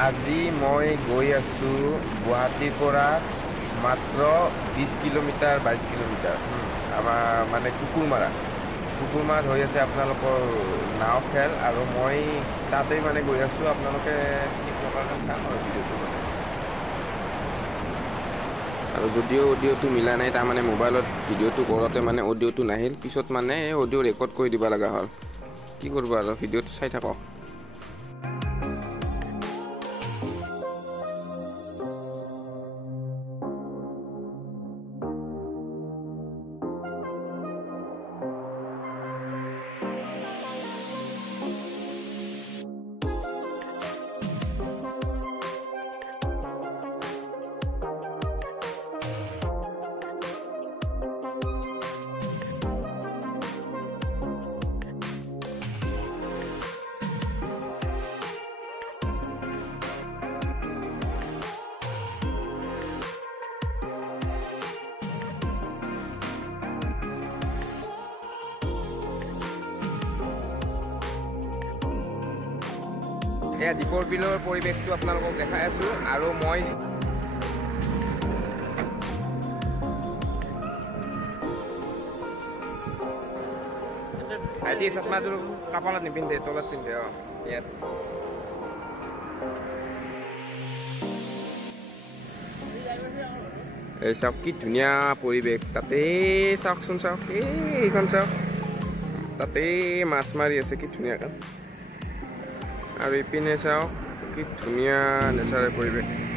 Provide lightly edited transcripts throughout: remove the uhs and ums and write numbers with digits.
আজি মই গৈ আছোঁ গুৱাহাটীৰ পৰা মাত্ৰ 20 কিলোমিটাৰ 22 কিলোমিটাৰ আমাৰ মানে কুকুৰমাৰাত হৈ আছে আপোনালোকৰ নাও খেল আৰু মই তাতেই মানে গৈ আছোঁ আপোনালোকে স্কিপ নকৰাকৈ চাম আৰু ভিডিঅ'টো মানে আৰু যদিও অডিঅ'টো মিলা নাই তাৰমানে মোবাইলত ভিডিঅ'টো কৰোঁতে মানে অডিঅ'টো নাহিল পিছত মানে অডিঅ' ৰেকৰ্ড কৰি দিব লগা হ'ল কি কৰিব আৰু ভিডিঅ'টো চাই থাকক এয়া দীপৰ বিলৰ পৰিৱেশটো আপোনালোকক দেখাই আছোঁ আৰু মই আইটি চশমাযোৰ কপালত নিপিন্ধে তলত পিন্ধে য়েছ এই চাওক কি ধুনীয়া পৰিৱেশ তাতে চাওকচোন চাওক এইখন চাওক তাতে মাছ মাৰি আছে কি ধুনীয়াকৈ আৰু ইপিনে চাওক কি ধুনীয়া নেচাৰেল পৰিৱেশ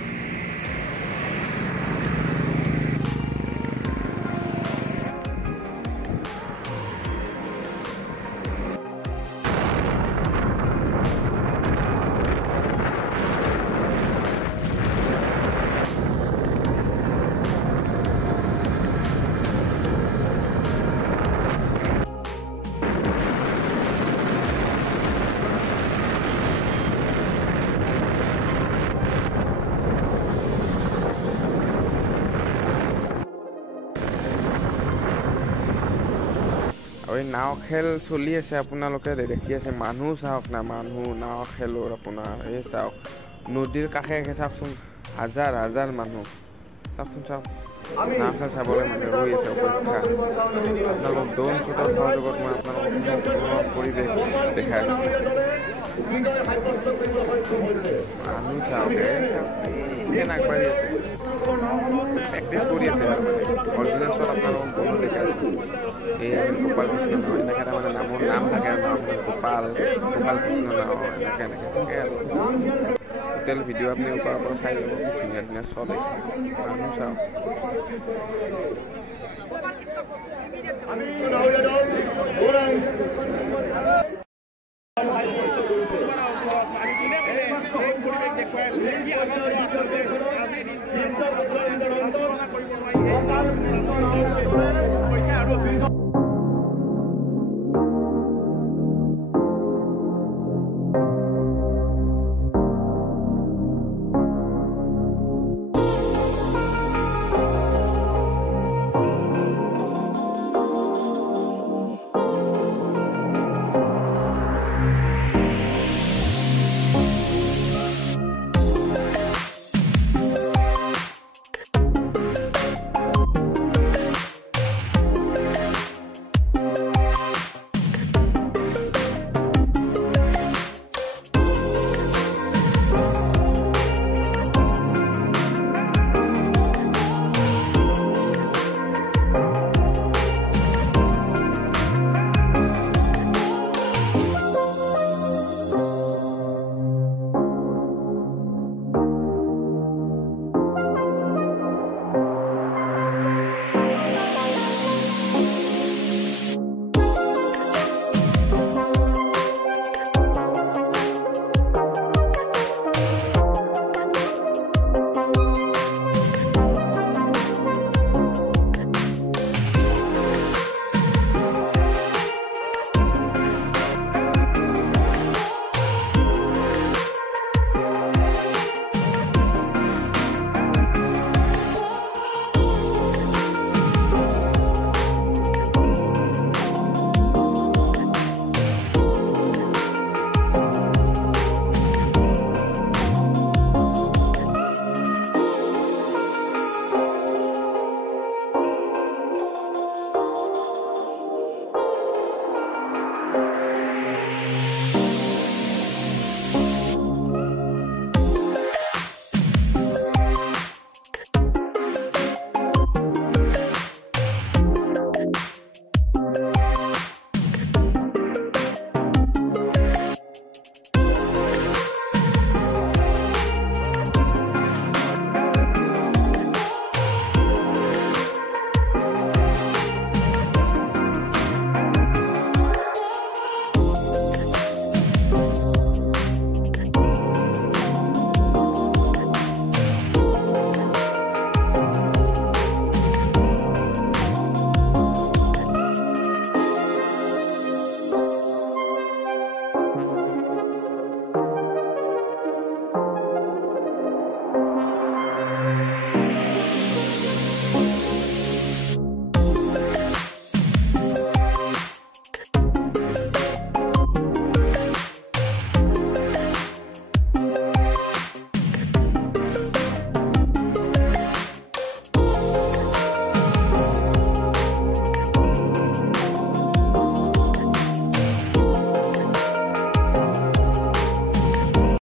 আৰু নাও খেল চলি আছে আপোনালোকে দেখি আছে মানুহ চাওক না মানুহ নাও খেলৰ আপোনাৰ এই চাওক নদীৰ কাষে কাষে চাওকচোন হাজাৰ হাজাৰ মানুহ চাওকচোন চাওক নাও খেল চাবলৈ মানে হৈ আছে অপেক্ষা আপোনালোকক ড্ৰোন শ্বটৰ সহযোগত মই আপোনালোকক পৰিৱেশ দেখাই আছোঁ মানুহ চাওক আগবাঢ়ি আছে প্ৰেক্টিচ কৰি আছে আৰু মানে অৰিজিনেল শ্বট আপোনালোকক বহুত দেখাই আছোঁ এই গোপাল কৃষ্ণ নাও এনেকৈ তাৰমানে নামৰ নাম থাকে আৰু নাওখনত গোপাল কৃষ্ণ নাও এনেকৈ থাকে আৰু টোটেল ভিডিঅ' আপুনি ওপৰৰ পৰা চাই ল'ব কি ধুনীয়া ধুনীয়া শ্বট আছে মানুহ চাওক